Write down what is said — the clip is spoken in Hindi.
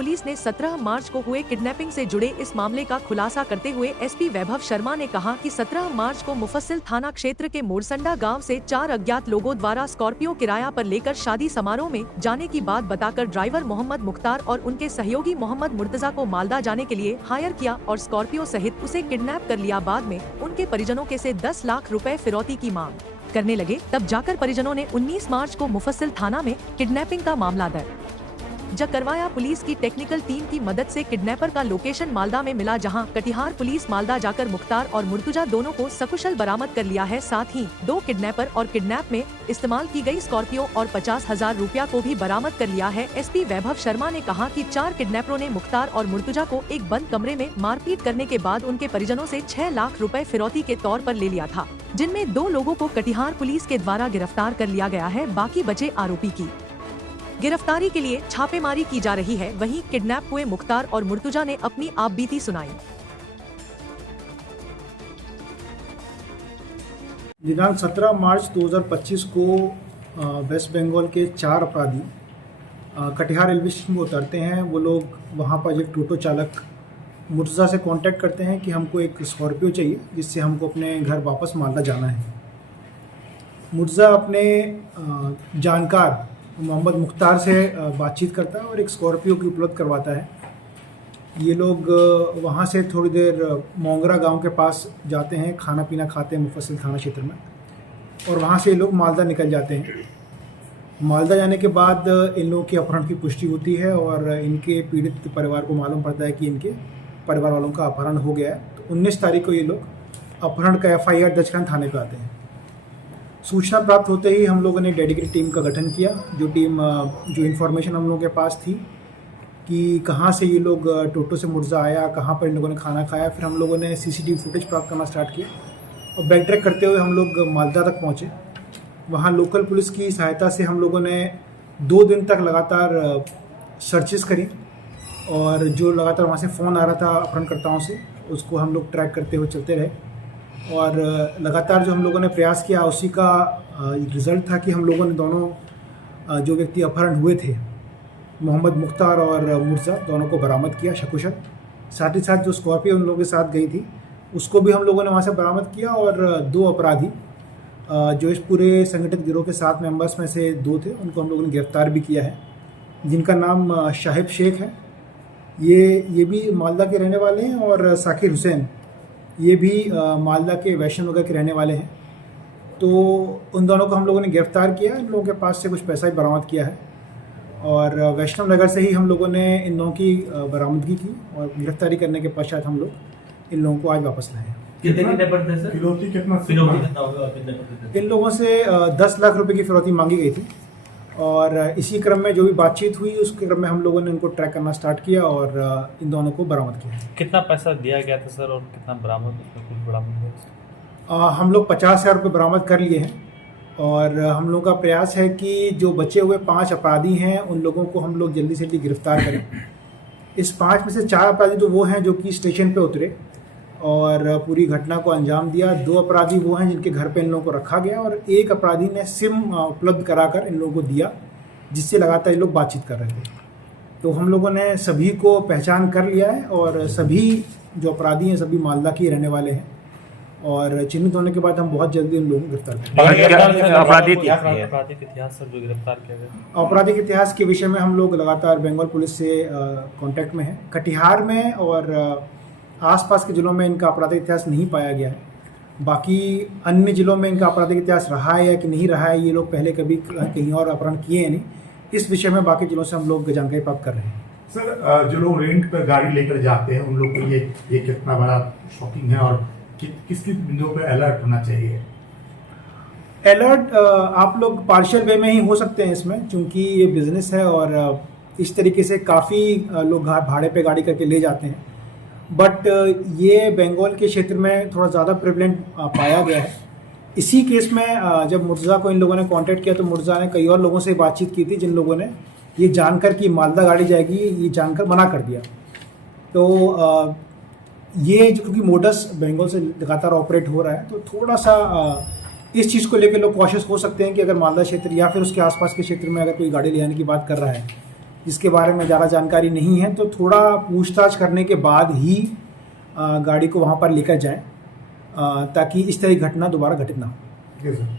पुलिस ने 17 मार्च को हुए किडनैपिंग से जुड़े इस मामले का खुलासा करते हुए एसपी वैभव शर्मा ने कहा कि 17 मार्च को मुफस्सिल थाना क्षेत्र के मोरसंडा गांव से 4 अज्ञात लोगों द्वारा स्कॉर्पियो किराया पर लेकर शादी समारोह में जाने की बात बताकर ड्राइवर मोहम्मद मुख्तार और उनके सहयोगी मोहम्मद मुर्तजा को मालदा जाने के लिए हायर किया और स्कॉर्पियो सहित उसे किडनैप कर लिया। बाद में उनके परिजनों के से 10 लाख रुपए फिरौती की मांग करने लगे। तब जाकर परिजनों ने 19 मार्च को मुफस्सिल थाना में किडनैपिंग का मामला दर्ज करवाया। पुलिस की टेक्निकल टीम की मदद से किडनैपर का लोकेशन मालदा में मिला, जहां कटिहार पुलिस मालदा जाकर मुख्तार और मुर्तजा दोनों को सकुशल बरामद कर लिया है। साथ ही 2 किडनैपर और किडनैप में इस्तेमाल की गई स्कॉर्पियो और 50,000 रुपया को भी बरामद कर लिया है। एसपी वैभव शर्मा ने कहा कि 4 किडनैपरों ने मुख्तार और मुर्तजा को एक बंद कमरे में मारपीट करने के बाद उनके परिजनों से 6 लाख रुपए फिरौती के तौर पर ले लिया था, जिनमें 2 लोगों को कटिहार पुलिस के द्वारा गिरफ्तार कर लिया गया है। बाकी बचे आरोपी की गिरफ्तारी के लिए छापेमारी की जा रही है। वहीं किडनैप हुए मुख्तार और मुर्तजा ने अपनी आपबीती सुनाई। दिनांक 17 मार्च 2025 को वेस्ट बंगाल के 4 अपराधी कटिहार रेलवे स्टेशन में उतरते हैं। वो लोग वहाँ पर एक टोटो चालक मुर्तजा से कांटेक्ट करते हैं कि हमको एक स्कॉर्पियो चाहिए जिससे हमको अपने घर वापस मालदा जाना है। मुर्तजा अपने जानकार मोहम्मद मुख्तार से बातचीत करता है और एक स्कॉर्पियो की उपलब्ध करवाता है। ये लोग वहाँ से थोड़ी देर मोंगरा गांव के पास जाते हैं, खाना पीना खाते हैं मुफस्सिल थाना क्षेत्र में, और वहाँ से ये लोग मालदा निकल जाते हैं। मालदा जाने के बाद इन लोगों के अपहरण की पुष्टि होती है और इनके पीड़ित परिवार को मालूम पड़ता है कि इनके परिवार वालों का अपहरण हो गया है। तो 19 तारीख को ये लोग अपहरण का FIR दर्ज करने थाने पर आते हैं। सूचना प्राप्त होते ही हम लोगों ने डेडिकेटेड टीम का गठन किया। जो इन्फॉर्मेशन हम लोगों के पास थी कि कहाँ से ये लोग टोटो से मुर्तजा आया, कहाँ पर इन लोगों ने खाना खाया, फिर हम लोगों ने CCTV फुटेज प्राप्त करना स्टार्ट किया और बैक ट्रैक करते हुए हम लोग मालदा तक पहुँचे। वहाँ लोकल पुलिस की सहायता से हम लोगों ने 2 दिन तक लगातार सर्चेस करी और जो लगातार वहाँ से फ़ोन आ रहा था अपहरणकर्ताओं से, उसको हम लोग ट्रैक करते हुए चलते रहे और लगातार जो हम लोगों ने प्रयास किया उसी का रिज़ल्ट था कि हम लोगों ने दोनों जो व्यक्ति अपहरण हुए थे, मोहम्मद मुख्तार और मुर्तजा, दोनों को बरामद किया सकुशल। साथ ही साथ जो स्कॉर्पियो उन लोगों के साथ गई थी उसको भी हम लोगों ने वहाँ से बरामद किया और 2 अपराधी जो इस पूरे संगठित गिरोह के 7 मेंबर्स में से 2 थे, उनको हम लोगों ने गिरफ्तार भी किया है, जिनका नाम शाहिब शेख है। ये भी मालदा के रहने वाले हैं और साकिर हुसैन ये भी मालदा के वैष्णव नगर के रहने वाले हैं। तो उन दोनों को हम लोगों ने गिरफ्तार किया। इन लोगों के पास से कुछ पैसा भी बरामद किया है और वैष्णव नगर से ही हम लोगों ने इन लोगों की बरामदगी की और गिरफ्तारी करने के पश्चात हम लोग इन लोगों को आज वापस लाए। फिरौती कितना होगा? इन लोगों से 10 लाख रुपए की फिरौती मांगी गई थी और इसी क्रम में जो भी बातचीत हुई उसके क्रम में हम लोगों ने उनको ट्रैक करना स्टार्ट किया और इन दोनों को बरामद किया। कितना पैसा दिया गया था सर और कितना बरामद कुछ बरामद हुआ? हम लोग 50,000 रुपये बरामद कर लिए हैं और हम लोग का प्रयास है कि जो बचे हुए 5 अपराधी हैं उन लोगों को हम लोग जल्दी से जल्दी गिरफ्तार करें। इस 5 में से 4 अपराधी तो वो हैं जो कि स्टेशन पे उतरे और पूरी घटना को अंजाम दिया। 2 अपराधी वो हैं जिनके घर पे इन लोगों को रखा गया और 1 अपराधी ने सिम उपलब्ध कराकर इन लोगों को दिया, जिससे लगातार ये लोग बातचीत कर रहे थे। तो हम लोगों ने सभी को पहचान कर लिया है और सभी जो अपराधी हैं सभी मालदा के रहने वाले हैं और चिन्हित होने के बाद हम बहुत जल्दी उन लोगों को गिरफ्तार करेंगे। आपराधिक इतिहास सर जो गिरफ्तार किया गया? आपराधिक इतिहास के विषय में हम लोग लगातार बंगाल पुलिस से कांटेक्ट में हैं। कटिहार में और आसपास के जिलों में इनका आपराधिक इतिहास नहीं पाया गया है। बाकी अन्य जिलों में इनका आपराधिक इतिहास रहा है या कि नहीं रहा है, ये लोग पहले कभी कहीं और अपहरण किए हैं नहीं, इस विषय में बाकी जिलों से हम लोग जानकारी प्राप्त कर रहे हैं। सर, जो लोग रेंट पर गाड़ी लेकर जाते हैं उन लोग के लिए ये कितना बड़ा शॉकिंग है और किस बिंदुओं पर अलर्ट होना चाहिए? अलर्ट आप लोग पार्शियल वे में ही हो सकते हैं इसमें, क्योंकि ये बिजनेस है और इस तरीके से काफ़ी लोग भाड़े पे गाड़ी करके ले जाते हैं। बट ये बंगाल के क्षेत्र में थोड़ा ज़्यादा प्रेवलेंट पाया गया है। इसी केस में जब मुर्तजा को इन लोगों ने कांटेक्ट किया तो मुर्तजा ने कई और लोगों से बातचीत की थी, जिन लोगों ने ये जानकर कि मालदा गाड़ी जाएगी ये जानकर मना कर दिया। तो ये जो क्योंकि मोडस बंगाल से लगातार ऑपरेट हो रहा है, तो थोड़ा सा इस चीज़ को लेकर लोग कॉशियस हो सकते हैं कि अगर मालदा क्षेत्र या फिर उसके आसपास के क्षेत्र में अगर कोई गाड़ी ले आने की बात कर रहा है जिसके बारे में ज़्यादा जानकारी नहीं है, तो थोड़ा पूछताछ करने के बाद ही गाड़ी को वहाँ पर लेकर जाएं, ताकि इस तरह की घटना दोबारा घटित ना हो। ठीक है सर।